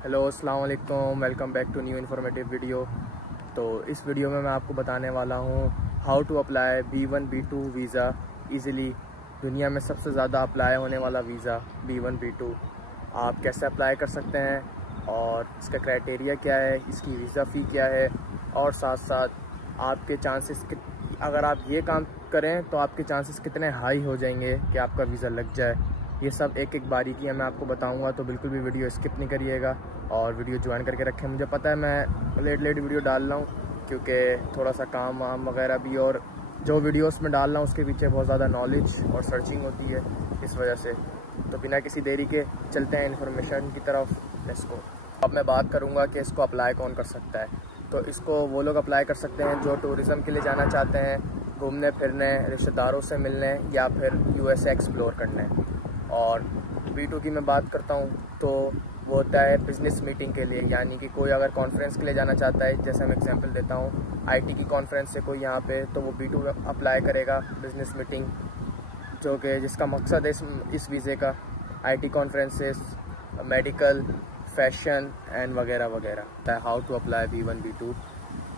Hello अस्सलाम वालेकुम, welcome back to new informative video. तो इस वीडियो में मैं आपको बताने वाला हूँ how to apply B1 B2 visa easily. दुनिया में सबसे ज़्यादा अप्लाई होने वाला वीज़ा B1 B2 आप कैसे अप्लाई कर सकते हैं और इसका क्राइटेरिया क्या है, इसकी वीज़ा फ़ी क्या है, और साथ साथ आपके चांसेस अगर आप ये काम करें तो आपके चांसेस कितने हाई हो जाएंगे कि आपका वीज़ा लग जाए। ये सब एक एक बारीकियाँ मैं आपको बताऊंगा, तो बिल्कुल भी वीडियो स्किप नहीं करिएगा और वीडियो ज्वाइन करके रखें। मुझे पता है मैं लेट वीडियो डाल रहा हूँ क्योंकि थोड़ा सा काम वाम वगैरह भी, और जो वीडियोस में डाल रहा हूँ उसके पीछे बहुत ज़्यादा नॉलेज और सर्चिंग होती है इस वजह से। तो बिना किसी देरी के चलते हैं इन्फॉर्मेशन की तरफ। इसको अब मैं बात करूँगा कि इसको अप्लाई कौन कर सकता है। तो इसको वो लोग अप्लाई कर सकते हैं जो टूरिज़म के लिए जाना चाहते हैं, घूमने फिरने, रिश्तेदारों से मिलने, या फिर USA एक्सप्लोर करने। और B2 की मैं बात करता हूँ तो वो होता है बिज़नेस मीटिंग के लिए, यानी कि कोई अगर कॉन्फ्रेंस के लिए जाना चाहता है, जैसे मैं एग्जांपल देता हूँ IT की कॉन्फ्रेंस से कोई यहाँ पे, तो वो B2 अप्लाई करेगा बिज़नेस मीटिंग, जो कि जिसका मकसद है इस वीज़े का IT conferences, medical, fashion and वगैरह वगैरह। How to apply B1 B2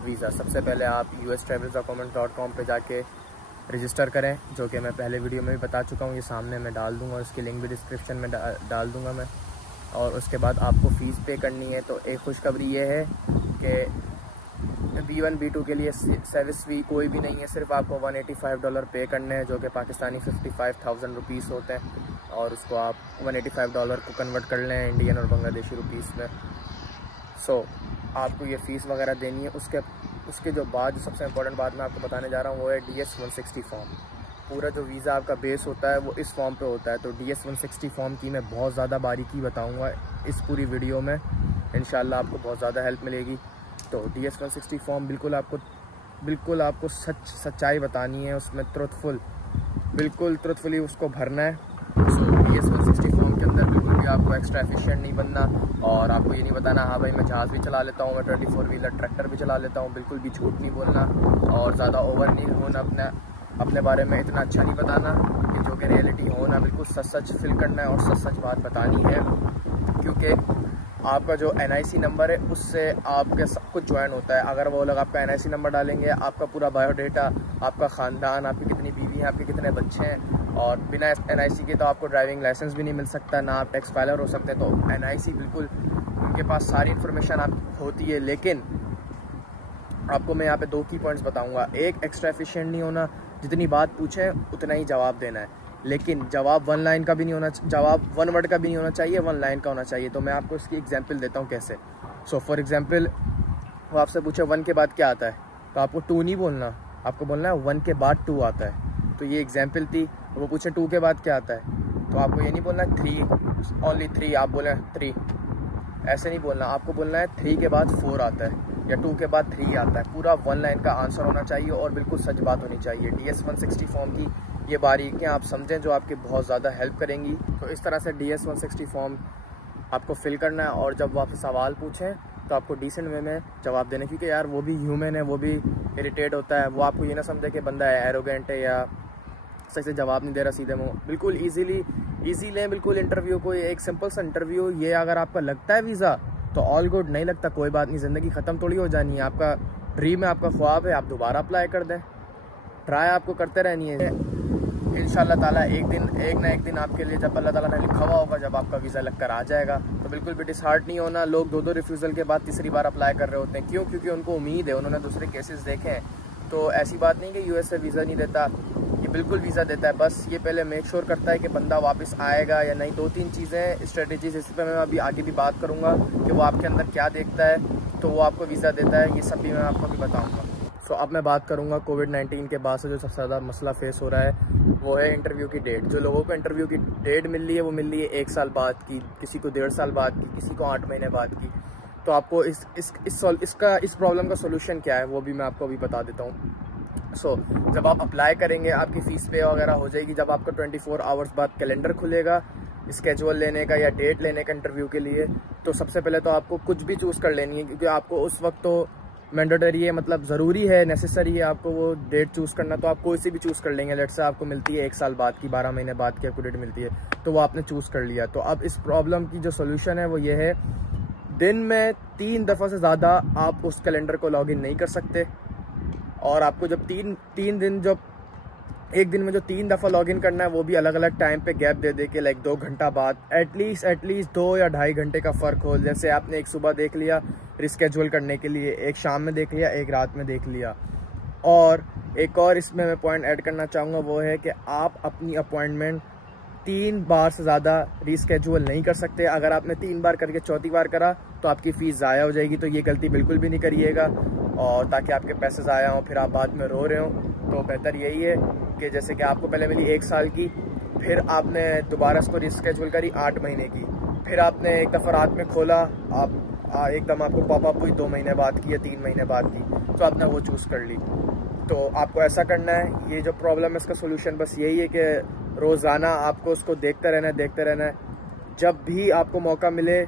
visa. सबसे पहले आप USTravelsDocuments.com पे जाके रजिस्टर करें, जो कि मैं पहले वीडियो में भी बता चुका हूँ। ये सामने मैं डाल दूँगा, उसकी लिंक भी डिस्क्रिप्शन में डाल दूँगा मैं। और उसके बाद आपको फ़ीस पे करनी है। तो एक खुशखबरी ये है कि B1 B2 के लिए सर्विस फ़ी कोई भी नहीं है, सिर्फ आपको $185 पे करने हैं, जो कि पाकिस्तानी 55,000 रुपीज़ होते हैं। और उसको आप $185 को कन्वर्ट कर लें इंडियन और बांग्लादेशी रुपीज़ में। सो आपको ये फ़ीस वगैरह देनी है। उसके जो बाद जो सबसे इम्पोर्टेंट बात मैं आपको बताने जा रहा हूँ वो है DS-160 फॉर्म। पूरा जो वीज़ा आपका बेस होता है वो इस फॉर्म पे होता है। तो DS-160 फॉर्म की मैं बहुत ज़्यादा बारीकी बताऊँगा इस पूरी वीडियो में, इंशाल्लाह आपको बहुत ज़्यादा हेल्प मिलेगी। तो DS-160 फॉर्म बिल्कुल आपको सच्चाई बतानी है, उसमें बिल्कुल ट्रुथफुली उसको भरना है। सो DS-160 फॉर्म के अंदर बिल्कुल भी आपको एक्स्ट्रा एफिशिएंट नहीं बनना, और आपको ये नहीं बताना हाँ भाई मैं जहाज़ भी चला लेता हूँ, मैं 24 व्हीलर ट्रैक्टर भी चला लेता हूँ। बिल्कुल भी झूठ नहीं बोलना और ज़्यादा ओवर नहीं होना, अपने बारे में इतना अच्छा नहीं बताना कि जो कि रियलिटी होना। बिल्कुल सच फिल करना है और सच बात बतानी है, क्योंकि आपका जो NIC नंबर है उससे आपके सब कुछ ज्वाइन होता है। अगर वो लोग आपका NIC नंबर डालेंगे, आपका पूरा बायोडाटा, आपका ख़ानदान, आपकी कितनी बीवी हैं, आपके कितने बच्चे हैं, और बिना NIC के तो आपको ड्राइविंग लाइसेंस भी नहीं मिल सकता, ना आप टैक्स फाइलर हो सकते। तो NIC बिल्कुल उनके पास सारी इन्फॉर्मेशन आप होती है। लेकिन आपको मैं यहाँ पे 2 की पॉइंट्स बताऊँगा। एक, एक्स्ट्रा एफिशिएंट नहीं होना, जितनी बात पूछें उतना ही जवाब देना है। लेकिन जवाब 1 लाइन का भी नहीं होना, जवाब 1 वर्ड का भी नहीं होना चाहिए, 1 लाइन का होना चाहिए। तो मैं आपको इसकी एग्जांपल देता हूँ कैसे। सो फॉर एग्जांपल वो आपसे पूछे 1 के बाद क्या आता है, तो आपको 2 नहीं बोलना, आपको बोलना है 1 के बाद 2 आता है। तो ये एग्जांपल थी। वो पूछे 2 के बाद क्या आता है, तो आपको ये नहीं बोलना 3 ओनली 3, आप बोले 3, ऐसे नहीं बोलना। आपको बोलना है 3 के बाद 4 आता है या 2 के बाद 3 आता है। पूरा 1 लाइन का आंसर होना चाहिए और बिल्कुल सच बात होनी चाहिए। DS-160 फॉर्म की ये बारीकियाँ आप समझें जो आपकी बहुत ज़्यादा हेल्प करेंगी। तो इस तरह से DS-160 फॉर्म आपको फिल करना है, और जब वो आपसे सवाल पूछें तो आपको डिसेंट वे में जवाब देने, क्योंकि यार वो भी ह्यूमन है, वो भी इरिटेट होता है। वो आपको ये ना समझे कि बंदा एरोगेंट है या सही से जवाब नहीं दे रहा सीधे मुँह। बिल्कुल ईजी लें बिल्कुल इंटरव्यू को। एक सिंपल सा इंटरव्यू, ये अगर आपका लगता है वीज़ा तो ऑल गुड, नहीं लगता कोई बात नहीं, ज़िंदगी ख़त्म थोड़ी हो जानी है। आपका ड्रीम है, आपका ख्वाब है, आप दोबारा अप्लाई कर दें। ट्राई आपको करते रहनी है। इंशाल्लाह ताला एक ना एक दिन आपके लिए, जब अल्लाह ताला ने लिखा हुआ होगा, जब आपका वीज़ा लगकर आ जाएगा, तो बिल्कुल भी डिसहार्ट नहीं होना। लोग 2 रिफ्यूज़ल के बाद तीसरी बार अप्लाई कर रहे होते हैं। क्यों? क्योंकि उनको उम्मीद है, उन्होंने दूसरे केसेस देखे हैं। तो ऐसी बात नहीं कि USA वीज़ा नहीं देता, ये बिल्कुल वीज़ा देता है। बस ये पहले मेक श्योर करता है कि बंदा वापस आएगा या नहीं। 2-3 चीज़ें, स्ट्रेटजीज, इस पर मैं अभी आगे भी बात करूँगा कि वो आपके अंदर क्या देखता है तो वो आपको वीज़ा देता है। ये सब भी मैं आपको अभी बताऊँगा। सो अब मैं बात करूँगा कोविड-19 के बाद से जो सबसे ज़्यादा मसला फेस हो रहा है वो है इंटरव्यू की डेट। जो लोगों को इंटरव्यू की डेट मिल रही है वो मिल रही है 1 साल बाद की, किसी को 1.5 साल बाद की, किसी को 8 महीने बाद की। तो आपको इस प्रॉब्लम का सोल्यूशन क्या है वो भी मैं आपको अभी बता देता हूँ। सो जब आप अप्लाई करेंगे आपकी फ़ीस पे वगैरह हो जाएगी। जब आपका 24 आवर्स बाद कैलेंडर खुलेगा स्केजुअल लेने का या डेट लेने का इंटरव्यू के लिए, तो सबसे पहले तो आपको कुछ भी चूज़ कर लेनी है, क्योंकि आपको उस वक्त तो मैंडेटरी है, मतलब ज़रूरी है, नेसेसरी है आपको वो डेट चूज़ करना। तो आप कोई सी भी चूज़ कर लेंगे। लेट से आपको मिलती है 1 साल बाद की, 12 महीने बाद की आपको डेट मिलती है, तो वो आपने चूज़ कर लिया। तो अब इस प्रॉब्लम की जो सोल्यूशन है वो ये है दिन में 3 दफ़ा से ज़्यादा आप उस कैलेंडर को लॉगिन नहीं कर सकते। और आपको जब तीन दिन, जब एक दिन में जो 3 दफ़ा लॉगिन करना है वो भी अलग अलग टाइम पे गैप दे के, लाइक 2 घंटा बाद, एटलीस्ट 2 या 2.5 घंटे का फ़र्क हो। जैसे आपने एक सुबह देख लिया रिस्केड्यूल करने के लिए, एक शाम में देख लिया, एक रात में देख लिया। और एक और इसमें मैं पॉइंट ऐड करना चाहूँगा, वो है कि आप अपनी अपॉइंटमेंट 3 बार से ज़्यादा रीस्केड्यूल नहीं कर सकते। अगर आपने 3 बार करके चौथी बार करा तो आपकी फ़ीस ज़ाया हो जाएगी। तो ये गलती बिल्कुल भी नहीं करिएगा, और ताकि आपके पैसे ज़ाया हों फिर आप बाद में रो रहे हो। तो बेहतर यही है कि जैसे कि आपको पहले मिली 1 साल की, फिर आपने दोबारा इसको रीस्केड्यूल करी 8 महीने की, फिर आपने एक दफ़ा रात में खोला, आप एकदम आपको पॉपअप हुई 2 महीने बाद की या 3 महीने बाद की, तो आपने वो चूज़ कर ली। तो आपको ऐसा करना है। ये जो प्रॉब्लम है इसका सोल्यूशन बस यही है कि रोज़ाना आपको उसको देखते रहना है। जब भी आपको मौका मिले,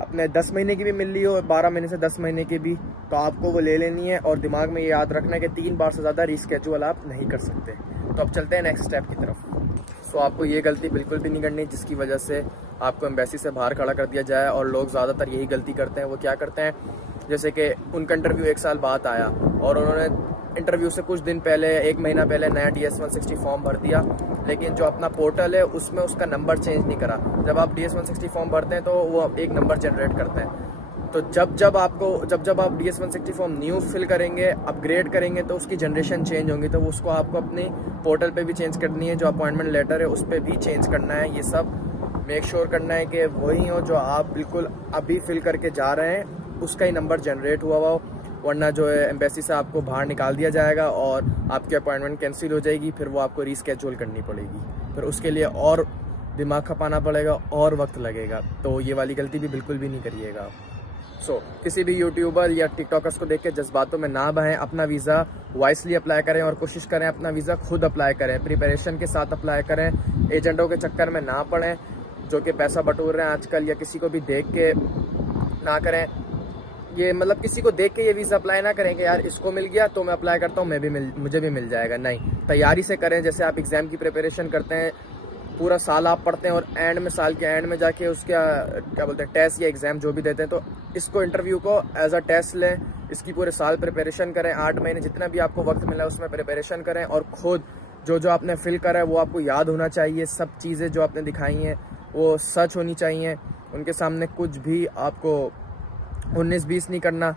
अपने 10 महीने की भी मिल ली हो, 12 महीने से 10 महीने की भी, तो आपको वो ले लेनी है। और दिमाग में ये याद रखना है कि 3 बार से ज़्यादा रीस्केड्यूल आप नहीं कर सकते। तो अब चलते हैं नेक्स्ट स्टेप की तरफ। सो आपको ये गलती बिल्कुल भी नहीं करनी जिसकी वजह से आपको एम्बेसी से बाहर खड़ा कर दिया जाए। और लोग ज़्यादातर यही गलती करते हैं। वो क्या करते हैं, जैसे कि उनका इंटरव्यू 1 साल बाद आया और उन्होंने इंटरव्यू से कुछ दिन पहले, 1 महीना पहले नया DS-160 फॉर्म भर दिया, लेकिन जो अपना पोर्टल है उसमें उसका नंबर चेंज नहीं करा। जब आप DS-160 फॉर्म भरते हैं तो वो एक नंबर जनरेट करते हैं। तो जब आप DS-160 फॉर्म न्यू फिल करेंगे, अपग्रेड करेंगे, तो उसकी जनरेशन चेंज होंगी। तो उसको आपको अपने पोर्टल पे भी चेंज करनी है, जो अपॉइंटमेंट लेटर है उस पर भी चेंज करना है। ये सब मेक श्योर करना है कि वही हो जो आप बिल्कुल अभी फिल करके जा रहे हैं, उसका ही नंबर जनरेट हुआ हो, वरना जो है एम्बेसी से आपको बाहर निकाल दिया जाएगा और आपकी अपॉइंटमेंट कैंसिल हो जाएगी। फिर वो आपको रीस्केड्यूल करनी पड़ेगी, फिर उसके लिए और दिमाग खपाना पड़ेगा और वक्त लगेगा। तो ये वाली गलती भी बिल्कुल भी नहीं करिएगा। किसी भी यूट्यूबर या टिकटॉकर्स को देख के जज्बातों में ना बहें। अपना वीज़ा वाइसली अप्लाई करें और कोशिश करें अपना वीज़ा खुद अप्लाई करें, प्रिपरेशन के साथ अप्लाई करें। एजेंटों के चक्कर में ना पड़ें जो कि पैसा बटोर रहे हैं आजकल, या किसी को भी देख के ना करें। ये मतलब किसी को देख के ये वीज़ा अप्लाई ना करें कि यार इसको मिल गया तो मैं अप्लाई करता हूँ, मुझे भी मिल जाएगा। नहीं, तैयारी से करें। जैसे आप एग्ज़ाम की प्रिपरेशन करते हैं, पूरा साल आप पढ़ते हैं और साल के एंड में जाके उसका क्या बोलते हैं, टेस्ट या एग्ज़ाम जो भी देते हैं, तो इसको इंटरव्यू को एज अ टेस्ट लें। इसकी पूरे साल प्रिपरेशन करें, 8 महीने जितना भी आपको वक्त मिला उसमें प्रिपरेशन करें। और खुद जो आपने फिल करा है वो आपको याद होना चाहिए। सब चीज़ें जो आपने दिखाई हैं वो सच होनी चाहिए। उनके सामने कुछ भी आपको 19-20 नहीं करना।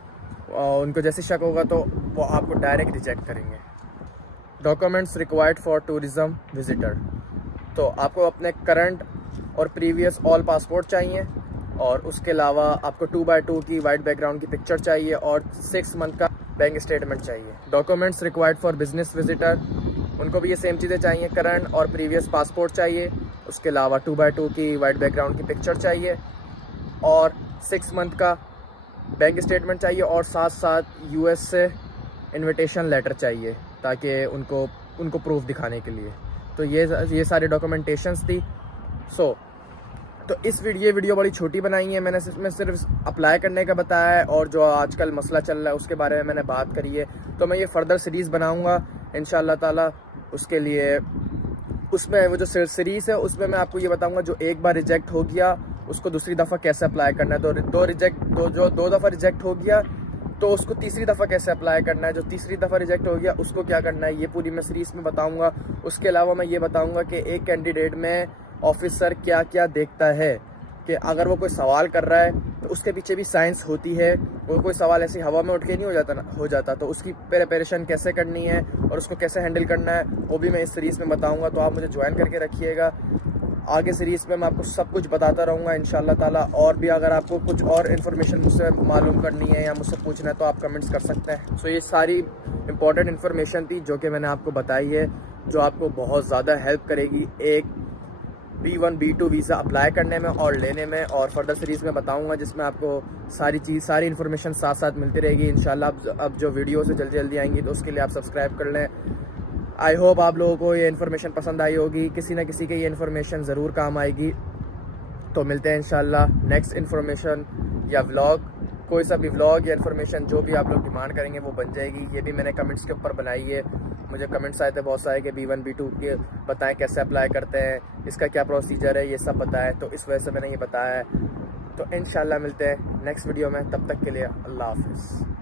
उनको जैसे शक होगा तो वो आपको डायरेक्ट रिजेक्ट करेंगे। Documents required for tourism visitor, तो आपको अपने करंट और प्रीवियस ऑल पासपोर्ट चाहिए, और उसके अलावा आपको 2x2 की वाइट बैकग्राउंड की पिक्चर चाहिए, और 6 मंथ का बैंक स्टेटमेंट चाहिए। Documents required for business visitor, उनको भी ये सेम चीज़ें चाहिए, करंट और प्रीवियस पासपोर्ट चाहिए, उसके अलावा 2x2 की वाइट बैकग्राउंड की पिक्चर चाहिए, और 6 मंथ का बैंक स्टेटमेंट चाहिए, और साथ साथ US से इनविटेशन लेटर चाहिए ताकि उनको प्रूफ दिखाने के लिए। तो ये सारी डॉक्यूमेंटेशंस थी। तो ये वीडियो बड़ी छोटी बनाई है मैंने, सिर्फ अप्लाई करने का बताया है, और जो आजकल मसला चल रहा है उसके बारे में मैंने बात करी है। तो मैं ये फर्दर सीरीज़ बनाऊंगा इंशाल्लाह ताला। उसके लिए उसमें वो जो सीरीज़ है उसमें मैं आपको ये बताऊंगा जो एक बार रिजेक्ट हो गया उसको दूसरी दफ़ा कैसे अप्लाई करना है। तो दो दफ़ा रिजेक्ट हो गया तो उसको तीसरी दफ़ा कैसे अप्लाई करना है। जो तीसरी दफ़ा रिजेक्ट हो गया उसको क्या करना है, ये पूरी मैं सीरीज़ में बताऊंगा। उसके अलावा मैं ये बताऊंगा कि एक कैंडिडेट में ऑफिसर क्या क्या देखता है, कि अगर वो कोई सवाल कर रहा है तो उसके पीछे भी साइंस होती है। वो कोई सवाल ऐसी हवा में उठ के नहीं हो जाता, तो उसकी प्रिपरेशन कैसे करनी है और उसको कैसे हैंडल करना है वो भी मैं इस सीरीज़ में बताऊंगा। तो आप मुझे ज्वाइन करके रखिएगा। आगे सीरीज़ में मैं आपको सब कुछ बताता रहूँगा इंशाल्लाह ताला। और भी अगर आपको कुछ और इन्फॉर्मेशन मुझसे मालूम करनी है या मुझसे पूछना है तो आप कमेंट्स कर सकते हैं। सो ये सारी इंपॉर्टेंट इन्फॉर्मेशन थी जो कि मैंने आपको बताई है, जो आपको बहुत ज़्यादा हेल्प करेगी एक B1 B2 वीज़ा अप्लाई करने में और लेने में। और फर्दर सीरीज़ में बताऊंगा जिसमें आपको सारी इन्फॉर्मेशन साथ साथ मिलती रहेगी इंशाल्लाह। अब जो वीडियो से जल्दी आएंगी तो उसके लिए आप सब्सक्राइब कर लें। आई होप आप लोगों को ये इन्फॉर्मेशन पसंद आई होगी, किसी न किसी के ये इन्फॉर्मेशन ज़रूर काम आएगी। तो मिलते हैं इंशाल्लाह नेक्स्ट इन्फॉर्मेशन या व्लॉग, कोई सा भी व्लॉग या इन्फॉर्मेशन जो भी आप लोग डिमांड करेंगे वो बन जाएगी। ये भी मैंने कमेंट्स के ऊपर बनाई है, मुझे कमेंट्स आए थे बहुत सारे कि B1 B2 के बताएं कैसे अप्लाई करते हैं, इसका क्या प्रोसीजर है, ये सब बताएं। तो इस वजह से मैंने ये बताया है। तो इंशाल्लाह मिलते हैं नेक्स्ट वीडियो में, तब तक के लिए अल्लाह हाफिज़।